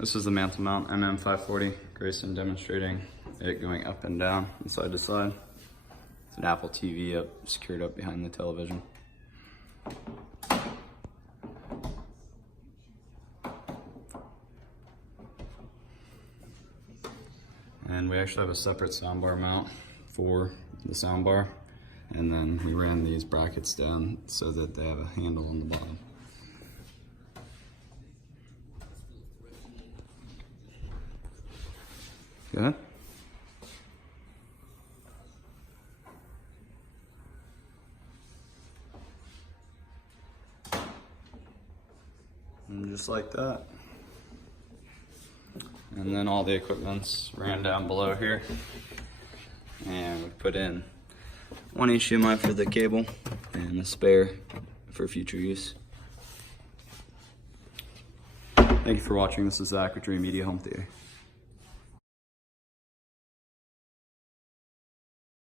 This is the mantle mount, MM540. Grayson demonstrating it going up and down and side to side. It's an Apple TV up, secured up behind the television. And we actually have a separate soundbar mount for the soundbar. And then we ran these brackets down so that they have a handle on the bottom. Go ahead. And just like that. And then all the equipment's ran down below here. And we put in one HDMI for the cable and a spare for future use. Thank you for watching. This is Zach with Dreamedia Home Theater.